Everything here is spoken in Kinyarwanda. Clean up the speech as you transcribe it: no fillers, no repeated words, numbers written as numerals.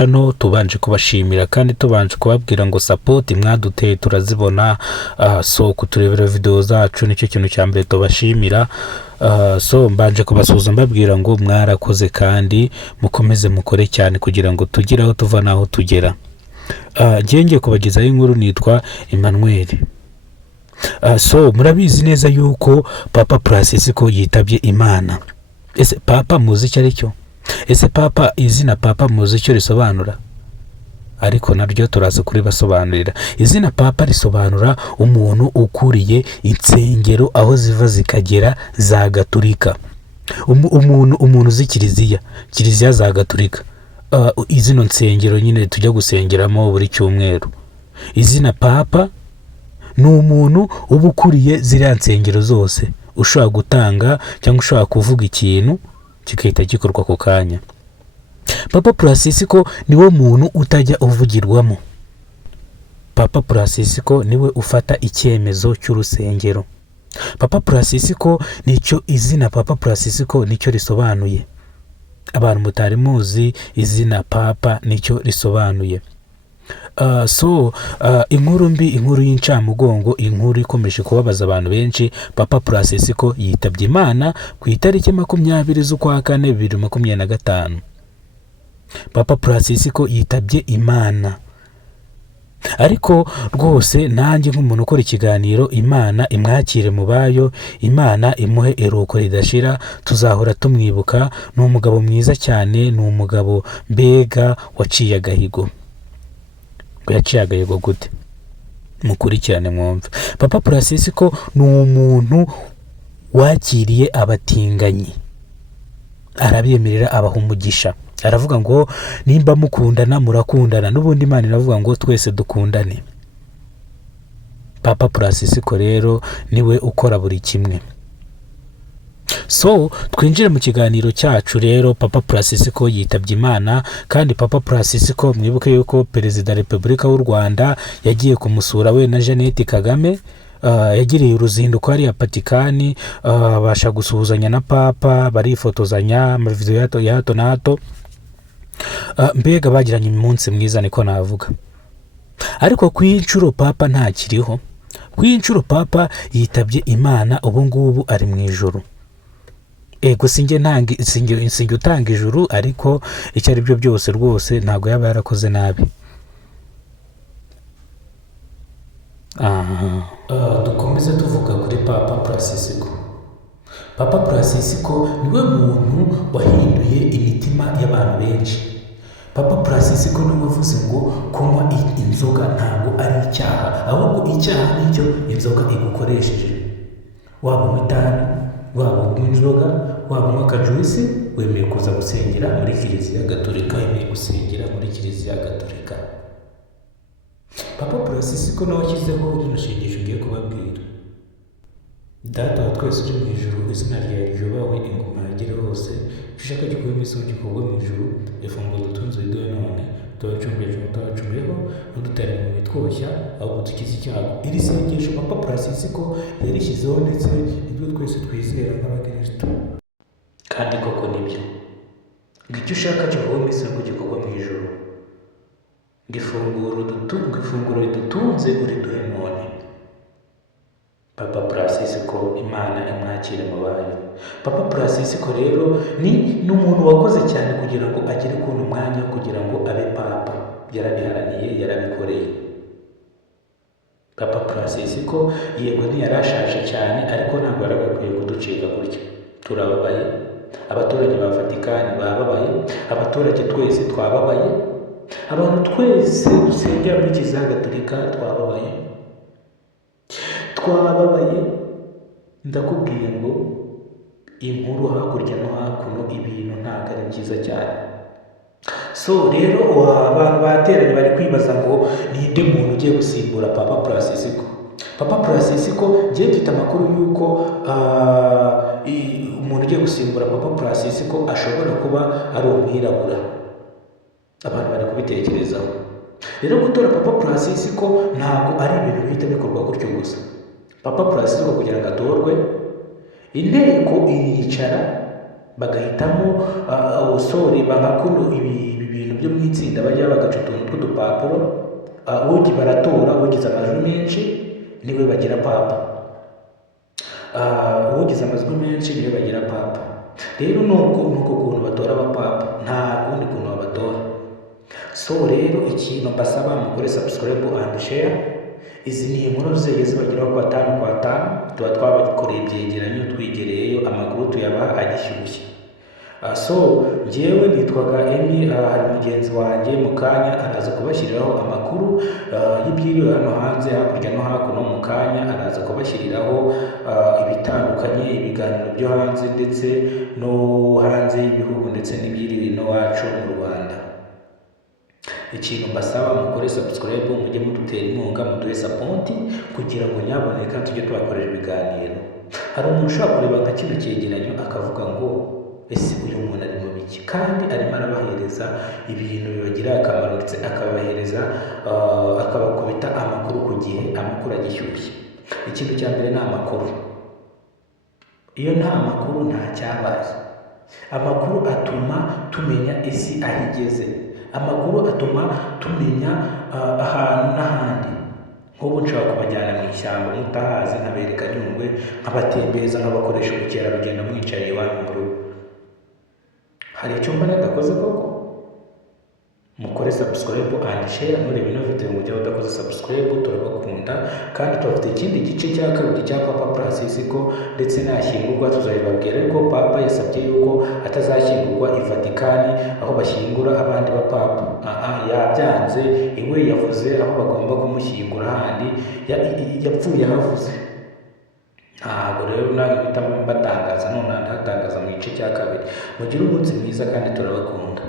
hano tubanje kubashimira kandi tubanje kubabwira ngo support mwaduteye turazibona. So kuturebera video zacu nicyo kintu cya mbere tubashimira. So mbanje kubasuhuza mbabwira ngo mwarakoze kandi mukomeze mukore cyane kugira ngo tugire aho tuva naho tugera. Ngiye kubagezaho inkuru nitwa Emmanuel. So murabizi neza yuko Papa Francisco yitabye Imana. Ese Papa muzi icyo ari cyo? Ese Papa, izina Papa muzi icyo risobanura? Ariko naryo turaza kuri basobanurira. Izina Papa risobanura umuntu ukuriye insengero aho ziva zikagera za Gatolika. Umuntu uzi kiliziya za Gatolika. Izino nsengero nyine tujya gusengeramo buri cyumweru. Izina Papa ni umuntu uba ukuriye ziriya nsengero zose, ushobora gutanga cyangwa ushobora kuvuga ikintu kikahita gikorwa ku kanya. Papa Francisco niwe muntu utajya uvugirwamo. Papa Francisco niwe ufata icyemezo cy'urusengero. Papa Francisco nicyo izina Papa Francisco nicyo risobanuye. Abantu mutari muzi izina Papa nicyo risobanuye. Inkuru mbi, inkuru y'incamugongo, inkuru ikomeje kubabaza abantu benshi. Papa Francisco yitabye Imana ku itariki 20 z'ukwa kane 2025. Papa Francisco yitabye Imana. Ariko rwose nanjye nk'umuntu ukora ikiganiro, Imana imwakire mu bayo, Imana imuhe eruko ridashira, tuzahora tumwibuka. Ni umugabo mwiza cyane, ni umugabo mbega waciye agahigo. Yaciye agahigo gute? Mukurikirane mwumve. Papa Francisco ni umuntu wakiriye abatinganyi, arabemerera abaha umugisha. Aravuga ngo nimba mukundana murakundana, n'ubundi Imana iravuga ngo twese dukundane. Papa Francisco rero niwe ukora buri kimwe. So twinjire mu kiganiro cyacu rero. Papa Francisco yitabye Imana, kandi Papa Francisco mwibuke yuko Perezida wa Repubulika y'u Rwanda yagiye kumusura we na Jeannette Kagame. Yagiriye uruzinduko hariya Vatikani, basha gusuhuzanya na Papa, barifotozanya mu video ya hato na hato. Mbega bagiranye umunsi mwiza niko navuga. Ariko ku inshuro Papa ntakiriho. Ku inshuro Papa yitabye Imana, ubu ngubu ari mu ijuru. Ego singe utanga ijuru, ariko icyo ari byo byose rwose ntabwo yaba yarakoze nabi. Dukomeze tuvuga kuri Papa Francisco. Papa Francisco niwe muntu wahinduye imitima y'abantu benshi. Papa Francisco niwe wavuze ngo kunywa inzoga ntabwo ari icyaha, ahubwo icyaha nicyo inzoga igukoresheje. Waba unywa itabi, waba unywa inzoga, waba unywa akajuisi, wemeye kuza gusengera muri Kiliziya Gatolika, wemeye gusengera muri Kiliziya Gatolika. Papa Francisco nawe ashyizeho rino shengesho ngiye kubabwira. Data wa twese uri mu ijuru, izina ryawe ryubahwe, ingoma yagere hose, ushaka gikorwa mu isi gikorwa mu ijuru. Ifunguro dutunze riduhe none, tubacungeje mutawacumuyeho, nudutare mu bitwoshya, ahubwo dukize icyago. Iri sengesho Papa Francisco yarishyizeho, ndetse ibyo twese twizera nk'abakristo. Kandi koko nibyo, ngicyo ushaka gikorwa mu isi gikorwa mu ijuru. Ifunguro ridutunze uriduhe none. Papa Francisco, Imana imwakire mu bayo. Papa Francisco rero ni umuntu wakoze cyane kugira ngo agere kubona umwanya kugira ngo abe Papa. Yarabiharaniye, yarabikoreye. Papa Francisco yego ntiyarashaje cyane, ariko ntabwo yaragakwiye kuducika gutya. Turababaye, abaturage ba Vatikani bababaye, abaturage twese twababaye, abantu twese dusengera muri Kiliziya Gatolika twababaye. Ndakubwiye ngo inkuru hakurya no hakuno, ibintu ntabwo ari byiza cyane. So rero abantu bateranye bari kwibaza ngo ninde muntu ugiye gusimbura Papa Francisco. Papa Francisco ngiye mfite amakuru yuko umuntu ugiye gusimbura Papa Francisco ashobora kuba ari umwirabura. Abantu bari kubitekerezaho. Rero gutora Papa Francisco ntabwo ari ibintu bihita bikorwa gutyo gusa. Papa Francisco kugira ngo atorwe, inteko iricara bagahitamo abasore bagakuno ibi bintu byo mu itsinda bajya bagaca utuntu tw'udupapuro, baratora ugize amajwi menshi niwe bagira papa, ugize amajwi menshi niwe bagira papa. Rero nuko ukuntu batora abapapa, nta kundi kuntu babatora. So rero ikintu mbasaba mukore subscribe and share. Izi ni inkuru zizajya zibageraho kwa tanu tuba twabakoreye ibyegeranyo twigereyeyo amakuru tuyabaha agishyushye. So njyewe nitwaga Emmy, hari mugenzi wanjye mu kanya araza kubashyiriraho amakuru y'ibyiriwe hano hanze hakurya no hakuno. Mu kanya araza kubashyiriraho ibitandukanye, ibiganiro byo hanze ndetse no hanze y'ibihugu ndetse n'ibyiriwe ino wacu mu Rwanda. Ikintu mbasaba mukore subscribe, mujye mudutera inkunga, muduhe support kugira ngo nyaboneka tujye tubakorera ibiganiro. Hari umuntu ushobora kureba nka kino cyegeranyo akavuga ngo ese uyu muntu ari mu biki, kandi arimo arabahereza ibintu bibagirira akamaro ndetse akabahereza akabakubita amakuru ku gihe, amakuru agishyushye. Ikintu cya mbere ni amakuru. Iyo nta makuru nta cyabaye. Amakuru atuma tumenya isi aho igeze, amakuru atuma tumenya ahantu n'ahandi. Nk'ubu nshobora kubajyana mu ishyamba mutahazi, nkabereka Nyungwe, nkabatembereza, nkabakoresha ubukerarugendo mwicaye iwanyu mu rugo. Hari icyo mba nadakoze koko? Mukore subscribe and share. Nureba ino video ngo ujye udakoze subscribe, turabakunda kandi tubafite ikindi gice cya kabiri cya Papa Francisco ndetse nashyingurwa tuzabibabwira ko Papa yasabye yuko atazashyingurwa i Vatikani aho bashyingura abandi bapapa. Yabyanze, iwe yavuze aho bagomba kumushyingura handi, yapfuye havuze. Ntabwo rero nawe mpita mbatangaza, none ndatangaza mu gice cya kabiri. Mugire umunsi mwiza kandi turabakunda.